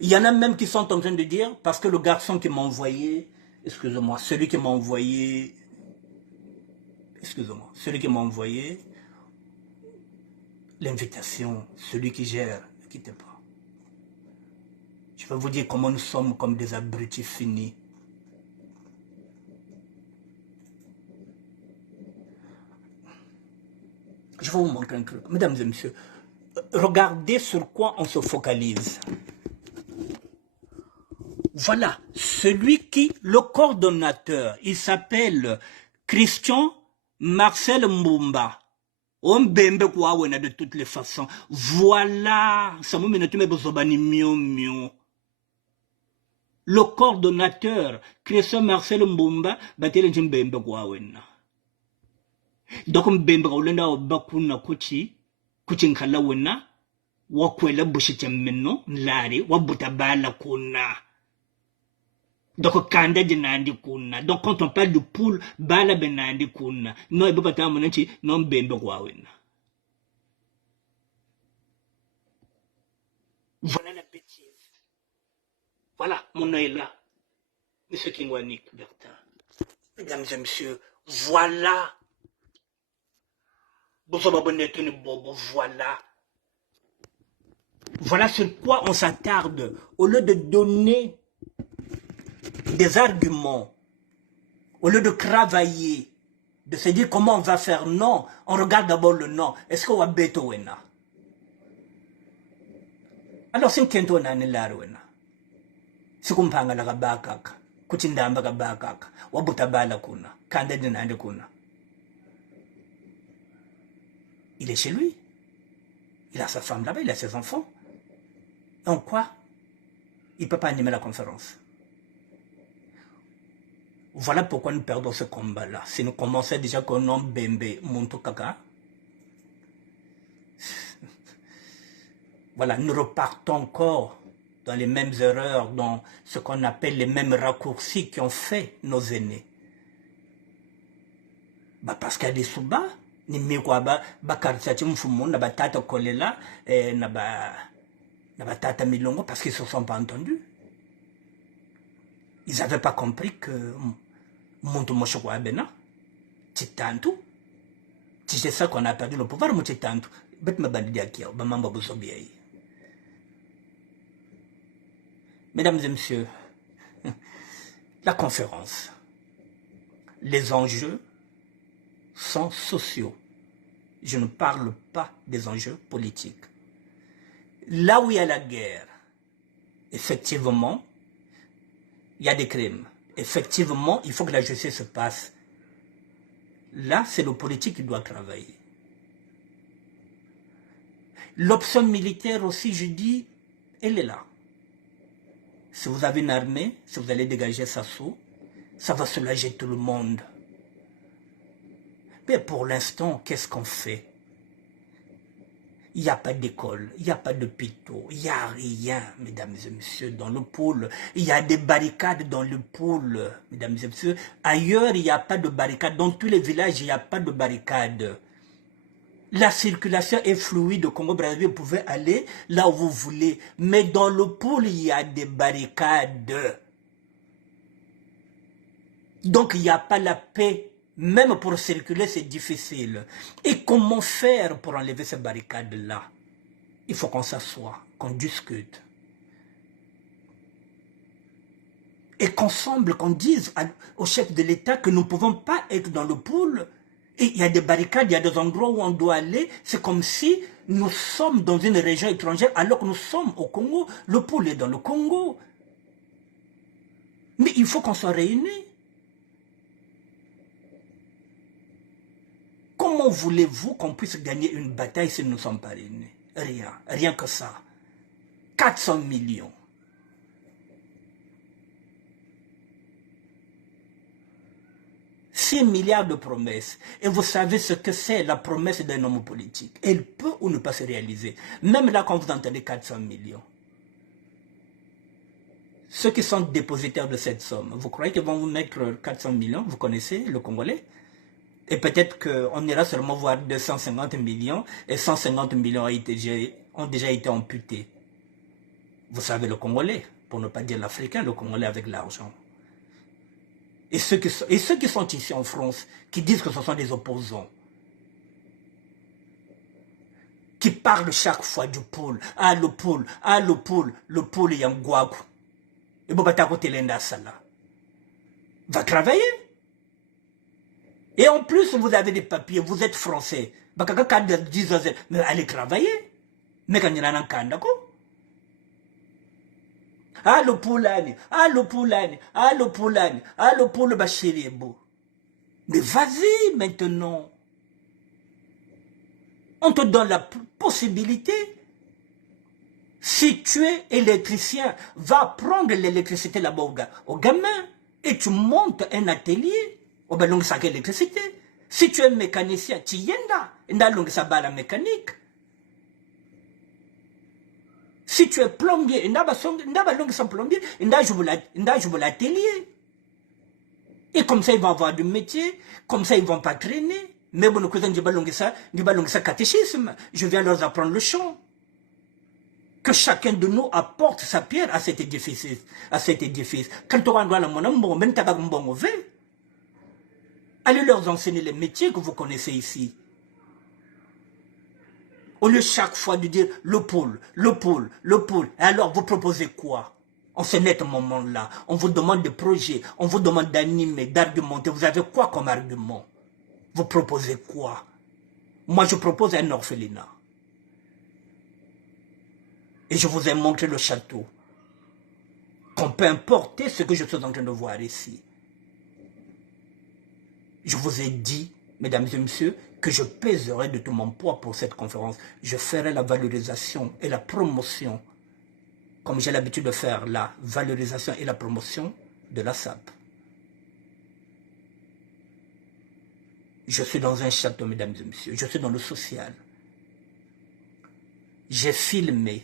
Il y en a même qui sont en train de dire, parce que le garçon qui m'a envoyé, excusez-moi, celui qui m'a envoyé, l'invitation, celui qui gère quittez pas. Je vais vous dire comment nous sommes comme des abrutis finis. Je vais vous montrer un truc. Mesdames et messieurs, regardez sur quoi on se focalise. Voilà, celui qui, le coordonnateur, il s'appelle Christian Marcel Mbumba. On bembe quoi ouais, de toutes les façons. Voilà, ça me mène le coordonnateur Christian Marcel Mbumba, batele jimbembe quoi ouais. Donc mbembe ulenda bakuna kuchi nkala wena wakwela bushite menno lari wabuta bala kuna. Donc kanda jinandi kuna. Donc quand on parle de poule bala benandi kuna. Non ebe bata monanchi non mbembe kwa wena. Voilà la bêtise. Voilà mon œil là. Monsieur Kingwanik Bertin. Mesdames et messieurs, voilà. Voilà. Voilà sur quoi on s'attarde. Au lieu de donner des arguments, au lieu de travailler, de se dire comment on va faire, non, on regarde d'abord le non. Est-ce qu'on va beto wena? Alors c'est kento na nilaro wena. Si kumpanga la kabakaka, kuchindamba kabakaka, wabutabala kuna, kanda dinande kuna. Il est chez lui. Il a sa femme là-bas, il a ses enfants. En quoi il ne peut pas animer la conférence? Voilà pourquoi nous perdons ce combat-là. Si nous commençons déjà qu'on nom Bembe Monto Kaka, voilà, nous repartons encore dans les mêmes erreurs, dans ce qu'on appelle les mêmes raccourcis qui ont fait nos aînés. Bah parce qu'il y a des sous-bas, ni mikwa ba kartsati mfumo na batata kolela na batata milongo parce qu'ils se sont pas entendus. Ils n'avaient pas compris que Monto Moshoko Abena, Titantu, si c'est ça qu'on a perdu le pouvoir, Titantu, bet me bandidi akia, bamamba bozobiei. Mesdames et messieurs, la conférence, les enjeux sont sociaux. Je ne parle pas des enjeux politiques. Là où il y a la guerre, effectivement, il y a des crimes. Effectivement, il faut que la justice se passe. Là, c'est le politique qui doit travailler. L'option militaire aussi, je dis, elle est là. Si vous avez une armée, si vous allez dégager Sassou, ça va soulager tout le monde. Mais pour l'instant, qu'est-ce qu'on fait? Il n'y a pas d'école, il n'y a pas de d'hôpitaux, il n'y a rien, mesdames et messieurs, dans le pôle. Il y a des barricades dans le pôle, mesdames et messieurs. Ailleurs, il n'y a pas de barricades. Dans tous les villages, il n'y a pas de barricades. La circulation est fluide au Congo-Brazzaville. Vous pouvez aller là où vous voulez. Mais dans le pôle, il y a des barricades. Donc, il n'y a pas la paix. Même pour circuler, c'est difficile. Et comment faire pour enlever ces barricades-là? Il faut qu'on s'assoie, qu'on discute. Et qu'ensemble, qu'on dise au chef de l'État que nous ne pouvons pas être dans le pôle. Et il y a des barricades, il y a des endroits où on doit aller. C'est comme si nous sommes dans une région étrangère alors que nous sommes au Congo. Le pôle est dans le Congo. Mais il faut qu'on soit réunis. Comment voulez-vous qu'on puisse gagner une bataille si nous ne sommes pas réunis? Rien, rien que ça. 400 millions. « 6 milliards de promesses. Et vous savez ce que c'est la promesse d'un homme politique. Elle peut ou ne pas se réaliser. Même là, quand vous entendez 400 millions. Ceux qui sont dépositaires de cette somme, vous croyez qu'ils vont vous mettre 400 millions? Vous connaissez le Congolais? Et peut-être qu'on ira seulement voir 250 millions et 150 millions ont déjà été amputés. Vous savez le Congolais, pour ne pas dire l'Africain, le Congolais avec l'argent. Et ceux qui sont ici en France, qui disent que ce sont des opposants, qui parle chaque fois du pôle. Ah, le pôle est en guagu. Et bon, va travailler. Et en plus, vous avez des papiers, vous êtes français. Mais allez travailler. Mais quand il y en a un kandako. Ah, le poulani, le poule bachiribo. Mais vas-y maintenant. On te donne la possibilité. Si tu es électricien, va prendre l'électricité là-bas au gamin et tu montes un atelier au ballon de l'électricité. Si tu es mécanicien, tu y es là. La mécanique. Si tu es plombier, plombier, l'atelier. Et comme ça, ils vont avoir du métier, comme ça, ils ne vont pas traîner. Mais bon, catéchisme, je viens leur apprendre le chant. Que chacun de nous apporte sa pierre à cet édifice. Quand tu vas allez leur enseigner les métiers que vous connaissez ici. Au lieu chaque fois de dire le pôle. Alors vous proposez quoi? En ce net moment-là, on vous demande des projets, on vous demande d'animer, d'argumenter. Vous avez quoi comme argument? Vous proposez quoi? Moi, je propose un orphelinat. Et je vous ai montré le château. Qu'on peut importer ce que je suis en train de voir ici. Je vous ai dit, mesdames et messieurs, que je pèserai de tout mon poids pour cette conférence. Je ferai la valorisation et la promotion, comme j'ai l'habitude de faire la valorisation et la promotion de la SAP. Je suis dans un château, mesdames et messieurs. Je suis dans le social. J'ai filmé.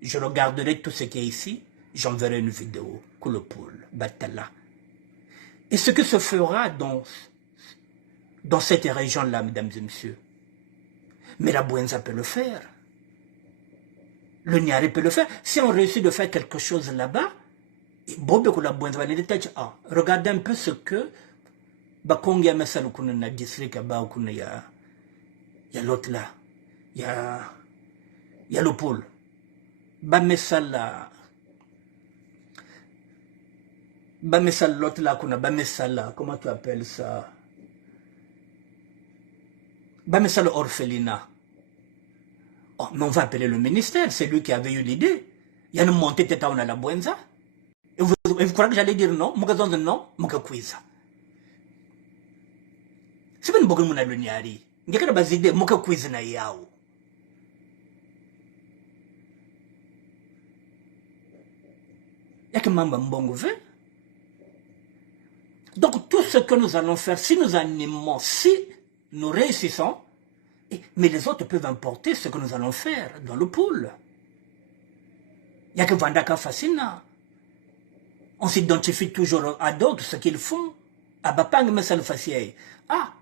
Je regarderai tout ce qui est ici. J'enverrai une vidéo. Koulopoul, Batala. Et ce que se fera dans cette région-là, mesdames et messieurs. Mais la Bouenza peut le faire. Le Niari peut le faire. Si on réussit de faire quelque chose là-bas, regardez un peu ce que Bakongi a mis dans le district, il y a l'autre là. Il y a le pôle. Bamesala. Bamesala, l'autre là, Bamesala, comment tu appelles ça? Bamesala orphelinat. Oh, mais on va appeler le ministère, c'est lui qui avait eu l'idée. Il y a une montée de tête à la Bouenza. Et vous croyez que j'allais dire non? Moi, je dis non, moi, je quiz. C'est pas une bonne chose, il y a des idées, moi, je quiz na yao. Il y a que Mamba Mbongo veut. Donc, tout ce que nous allons faire, si nous animons, si nous réussissons, mais les autres peuvent importer ce que nous allons faire dans le pool. Il n'y a que Vandaka Fascina. On s'identifie toujours à d'autres, ce qu'ils font. Abapang me sal facier. Ah,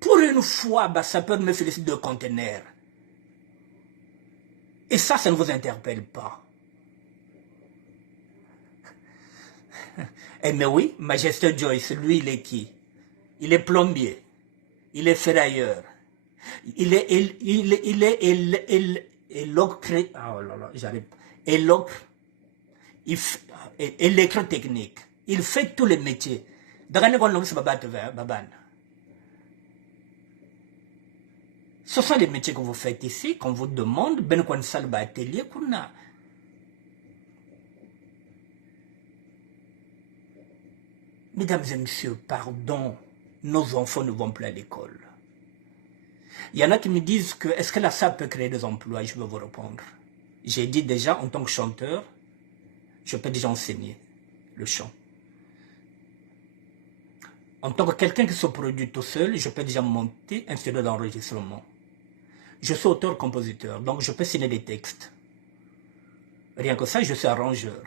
pour une fois, ça peut me féliciter de conteneurs. Et ça ne vous interpelle pas. Eh mais oui, Majesté Joyce, lui, il est qui? Il est plombier. Il est ferrailleur. Il est électrotechnique. Il fait tous les métiers. Ce sont les métiers que vous faites ici, qu'on vous demande, ben quoi salba atelier qu'on a. Mesdames et messieurs, pardon, nos enfants ne vont plus à l'école. Il y en a qui me disent que est-ce que la SAP peut créer des emplois? Je vais vous répondre. J'ai dit déjà, en tant que chanteur, je peux déjà enseigner le chant. En tant que quelqu'un qui se produit tout seul, je peux déjà monter un studio d'enregistrement. Je suis auteur-compositeur, donc je peux signer des textes. Rien que ça, je suis arrangeur.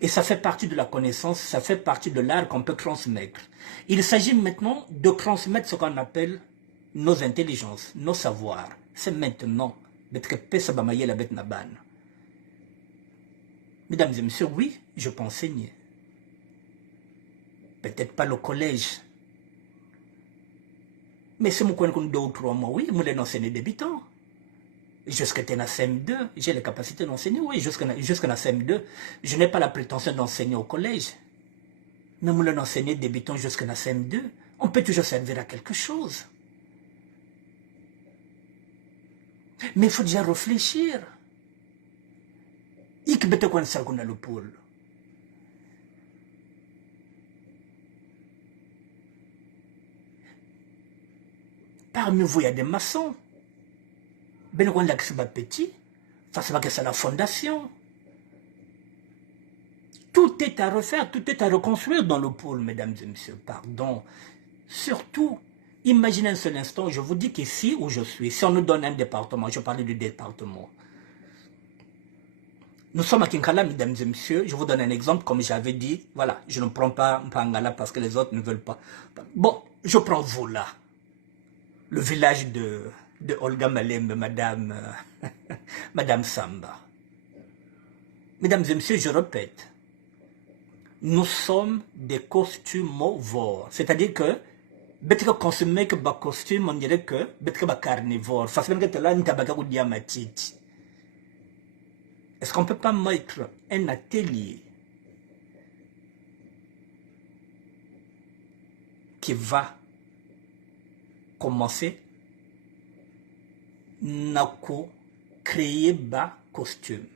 Et ça fait partie de la connaissance, ça fait partie de l'art qu'on peut transmettre. Il s'agit maintenant de transmettre ce qu'on appelle nos intelligences, nos savoirs. C'est maintenant. Mesdames et messieurs, oui, je peux enseigner. Peut-être pas le collège. Mais c'est mon coin comme 2 ou 3 mois, oui, moi les enseigner débutant. Jusqu'à la CM2, j'ai la capacité d'enseigner, oui, jusqu'à la CM2. Je n'ai pas la prétention d'enseigner au collège. Mais moi les enseigner débutant jusqu'à la CM2, on peut toujours servir à quelque chose. Mais il faut déjà réfléchir. Il faut que ça qu'on a le pôle. Parmi vous, il y a des maçons. Ben on l'a que c'est petit, face à que la fondation. Tout est à refaire, tout est à reconstruire dans le pôle, mesdames et messieurs. Pardon. Surtout, imaginez un seul instant, je vous dis qu'ici où je suis, si on nous donne un département, je parlais du département. Nous sommes à Kinkala, mesdames et messieurs. Je vous donne un exemple, comme j'avais dit. Voilà, je ne prends pas Mpangala parce que les autres ne veulent pas. Bon, je prends vous là. Le village de Olga Malem, madame, madame Samba. Mesdames et messieurs, je répète. Nous sommes des costumivores. C'est-à-dire que, peut-être consommer que bas costume, on dirait que, peut-être bas carnivore. Facilement que là, nous t'abagons diamatite. Est-ce qu'on ne peut pas mettre un atelier qui va commencer à créer bas costume?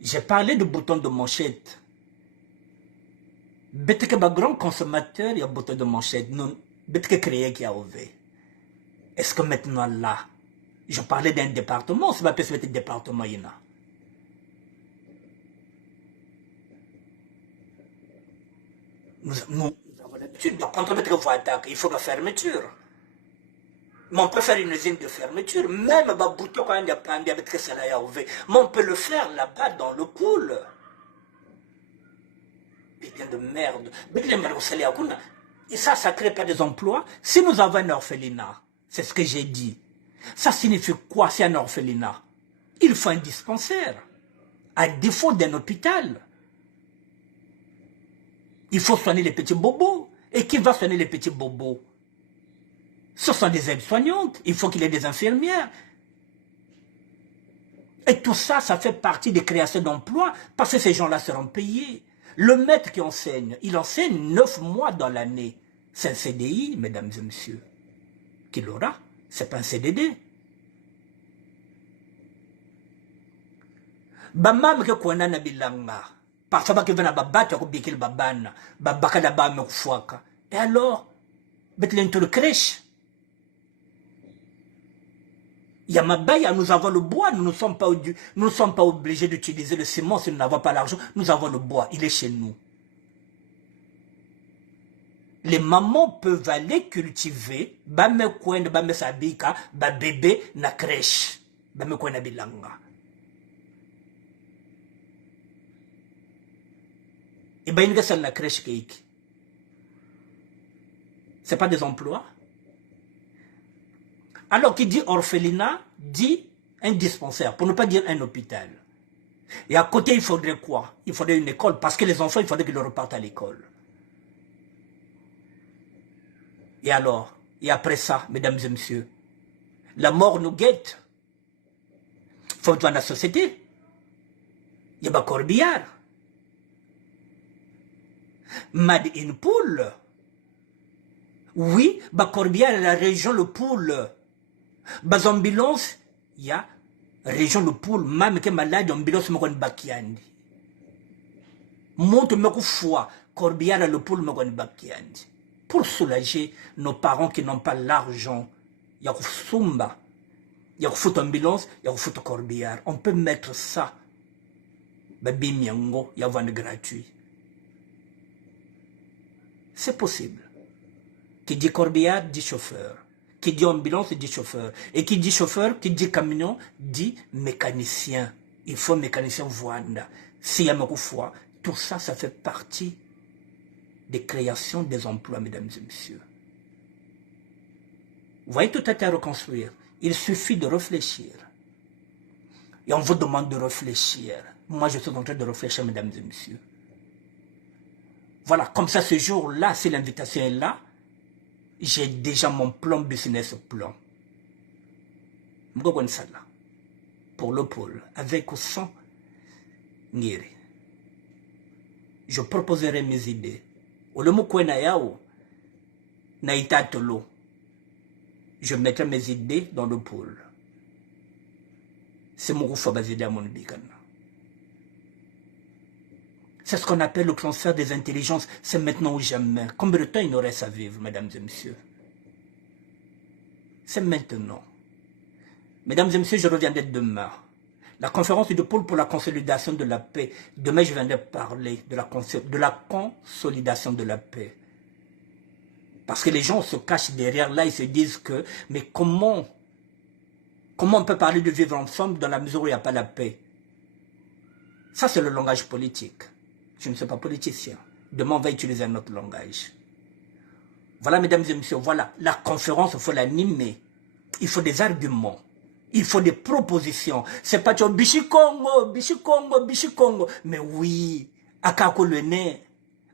J'ai parlé de boutons de manchette. Peut-être que les grands consommateurs, il y a boutons de manchette. Peut-être que créer qui a ouvert. Est-ce que maintenant là, je parlais d'un département, c'est pas peut-être un département, il y en a. Nous avons l'habitude de quand on met attaque, il faut la fermeture. Mais on peut faire une usine de fermeture, même les boutons quand il y a plein de salariés à ouvrir. Mais on peut le faire là-bas dans le pool. Putain de merde. Et ça ne crée pas des emplois. Si nous avons un orphelinat, c'est ce que j'ai dit. Ça signifie quoi, c'est un orphelinat? Il faut un dispensaire. À défaut d'un hôpital. Il faut soigner les petits bobos. Et qui va soigner les petits bobos? Ce sont des aides-soignantes. Il faut qu'il y ait des infirmières. Et tout ça, ça fait partie des créations d'emplois parce que ces gens-là seront payés. Le maître qui enseigne, il enseigne 9 mois dans l'année. C'est un CDI, mesdames et messieurs. Qu'il aura. C'est pas un CDD. Bamam ke kwana na bilanga. Parfois que vena babata ko bikil babana. Babaka da ba me kufwaka. Et alors, betlen to le crèche. Yamabaya, nous avons le bois, nous ne sommes pas obligés d'utiliser le ciment si nous n'avons pas l'argent. Nous avons le bois, il est chez nous. Les mamans peuvent aller cultiver, bame kwen, bame sabika, ba bébé na crèche, bame kwen na bilanga. Et ben une seule la crèche cake. C'est pas des emplois. Alors qui dit orphelinat, dit un dispensaire, pour ne pas dire un hôpital. Et à côté, il faudrait quoi? Il faudrait une école, parce que les enfants, il faudrait qu'ils repartent à l'école. Et alors, et après ça, mesdames et messieurs, la mort nous guette. Il faut dans la société. Il y a pas corbillard. Mad in Pool. Oui, Corbillard, la région Le Pool. Bas ambulance, il y a région Le Pool, même que malade, ambulance me bakiandi. Monte me foi, Corbillard Le Pool me bakiandi. Pour soulager nos parents qui n'ont pas l'argent, il y a Sumba, il y a foot ambulance, il y a foot Corbillard. On peut mettre ça. Babi Miango, il y a vente gratuit. C'est possible. Qui dit corbillard, dit chauffeur. Qui dit ambulance, dit chauffeur. Et qui dit chauffeur, qui dit camion, dit mécanicien. Il faut mécanicien Voanda. S'il y a beaucoup fois, tout ça, ça fait partie des créations des emplois, mesdames et messieurs. Vous voyez, tout est à reconstruire. Il suffit de réfléchir. Et on vous demande de réfléchir. Moi, je suis en train de réfléchir, mesdames et messieurs. Voilà, comme ça, ce jour-là, si l'invitation est là, j'ai déjà mon plan business plan. Pour le pôle, avec ou sans Ngiri. Je proposerai mes idées. Je mettrai mes idées dans le pôle. C'est mon C'est ce qu'on appelle le transfert des intelligences. C'est maintenant ou jamais. Combien de temps il nous reste à vivre, mesdames et messieurs? C'est maintenant. Mesdames et messieurs, je reviendrai demain. La conférence du pôle pour la consolidation de la paix. Demain, je viendrai parler de la consolidation de la paix. Parce que les gens se cachent derrière là, ils se disent que, mais comment on peut parler de vivre ensemble dans la mesure où il n'y a pas la paix? Ça, c'est le langage politique. Je ne suis pas politicien. Demain, on va utiliser un autre langage. Voilà, mesdames et messieurs, voilà. La conférence, il faut l'animer. Il faut des arguments. Il faut des propositions. C'est pas tu Bichi Congo, Bichi Congo, Bichi Congo. Mais oui, akako le nez.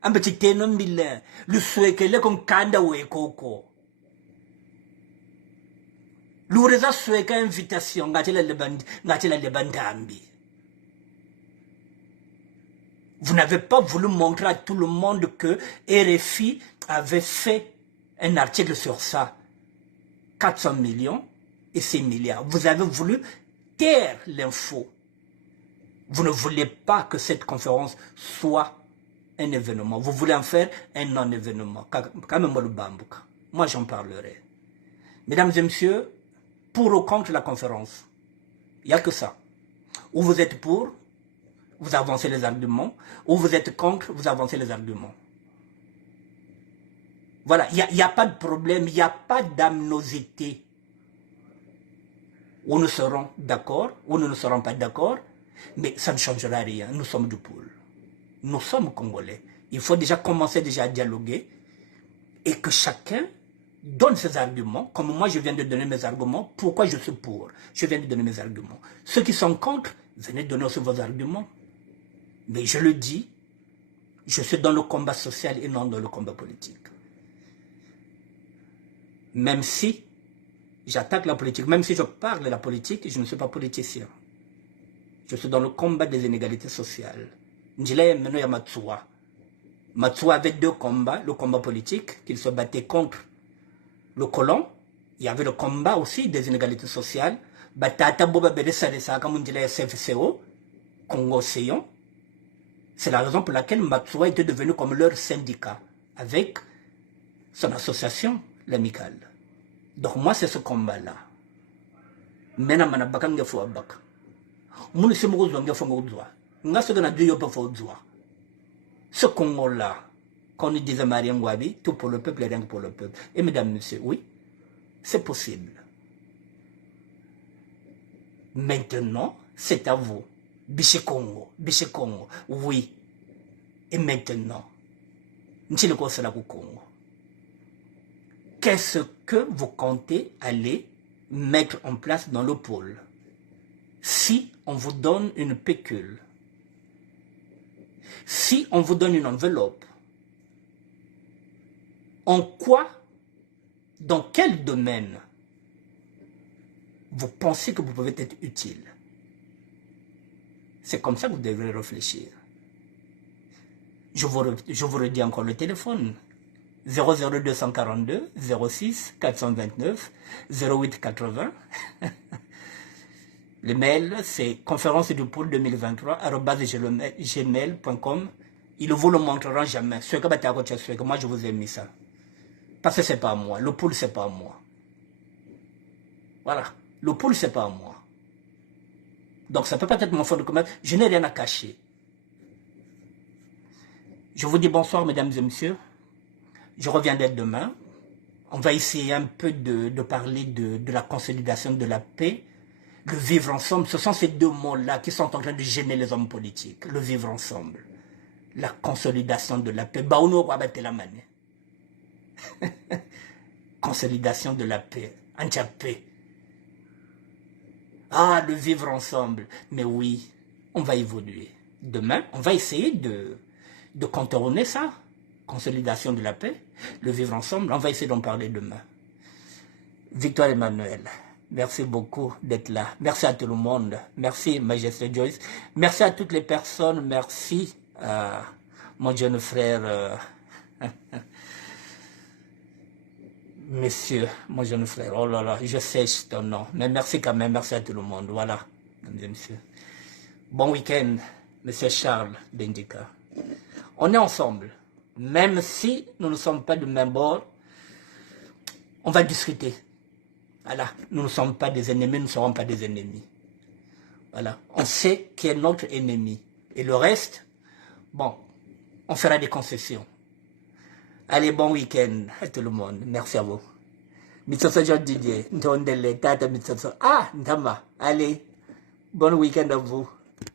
Un petit ténon mille. Le souekele comme kanda ou ekoko. L'oureza soueka invitation. Ngatela le bandambi. Vous n'avez pas voulu montrer à tout le monde que RFI avait fait un article sur ça. 400 millions. Et 6 milliards. Vous avez voulu taire l'info. Vous ne voulez pas que cette conférence soit un événement. Vous voulez en faire un non-événement. Moi, j'en parlerai. Mesdames et messieurs, pour ou contre la conférence, il n'y a que ça. Ou vous êtes pour, vous avancez les arguments. Ou vous êtes contre, vous avancez les arguments. Voilà, il n'y a pas de problème, il n'y a pas d'amnosité. Ou nous serons d'accord, ou nous ne serons pas d'accord, mais ça ne changera rien. Nous sommes du pôle. Nous sommes Congolais. Il faut déjà commencer à dialoguer et que chacun donne ses arguments, comme moi je viens de donner mes arguments, pourquoi je suis pour. Je viens de donner mes arguments. Ceux qui sont contre, venez donner aussi vos arguments. Mais je le dis, je suis dans le combat social et non dans le combat politique. Même si j'attaque la politique, même si je parle de la politique, je ne suis pas politicien. Je suis dans le combat des inégalités sociales. Njila maintenant il y a Matsoua. Matsoua avait deux combats, le combat politique, qu'il se battait contre le colon. Il y avait le combat aussi des inégalités sociales. Batata Boba Bedesa comme Njila CFCO, Congo Seyon. C'est la raison pour laquelle Matsoua était devenu comme leur syndicat, avec son association, l'amicale. Donc moi, c'est ce combat-là. Maintenant, je ne sais pas si je ce Congo-là, quand on disait Mariam Gwabi, tout pour le peuple et rien que pour le peuple. Et mesdames, messieurs, oui, c'est possible. Maintenant, c'est à vous. Biché Congo, oui. Et maintenant, Congo. Qu'est-ce que vous comptez aller mettre en place dans le pôle? Si on vous donne une pécule, si on vous donne une enveloppe, en quoi, dans quel domaine vous pensez que vous pouvez être utile? C'est comme ça que vous devrez réfléchir. Je vous redis encore le téléphone. 00242 06 429 08 80. Le mail, c'est conférence du pôle 2023 @gmail.com. Il ne vous le montrera jamais. Moi, je vous ai mis ça. Parce que ce n'est pas à moi. Le pôle, ce n'est pas à moi. Voilà. Le pôle, ce n'est pas à moi. Donc, ça ne peut pas être mon fonds de commerce. Je n'ai rien à cacher. Je vous dis bonsoir, mesdames et messieurs. Je reviendrai demain. On va essayer un peu de parler de la consolidation de la paix, le vivre ensemble. Ce sont ces deux mots-là qui sont en train de gêner les hommes politiques. Le vivre ensemble. La consolidation de la paix. Consolidation de la paix. Anti-paix. Ah, le vivre ensemble. Mais oui, on va évoluer. Demain, on va essayer de contourner ça. consolidation de la paix, le vivre ensemble. On va essayer d'en parler demain. Victoire Emmanuel, merci beaucoup d'être là. Merci à tout le monde. Merci Majesté Joyce. Merci à toutes les personnes. Merci à mon jeune frère, monsieur, mon jeune frère. Oh là là, je sèche ton nom. Mais merci quand même. Merci à tout le monde. Voilà, mesdames et messieurs. Bon week-end, monsieur Charles Bendika. On est ensemble. Même si nous ne sommes pas du même bord, on va discuter. Voilà, nous ne sommes pas des ennemis, nous ne serons pas des ennemis. Voilà, on sait qui est notre ennemi. Et le reste, bon, on fera des concessions. Allez, bon week-end à tout le monde. Merci à vous. Mitsoso John Didier, Ntondele, Tata Mitsoso. Ah, Ntama, allez, bon week-end à vous.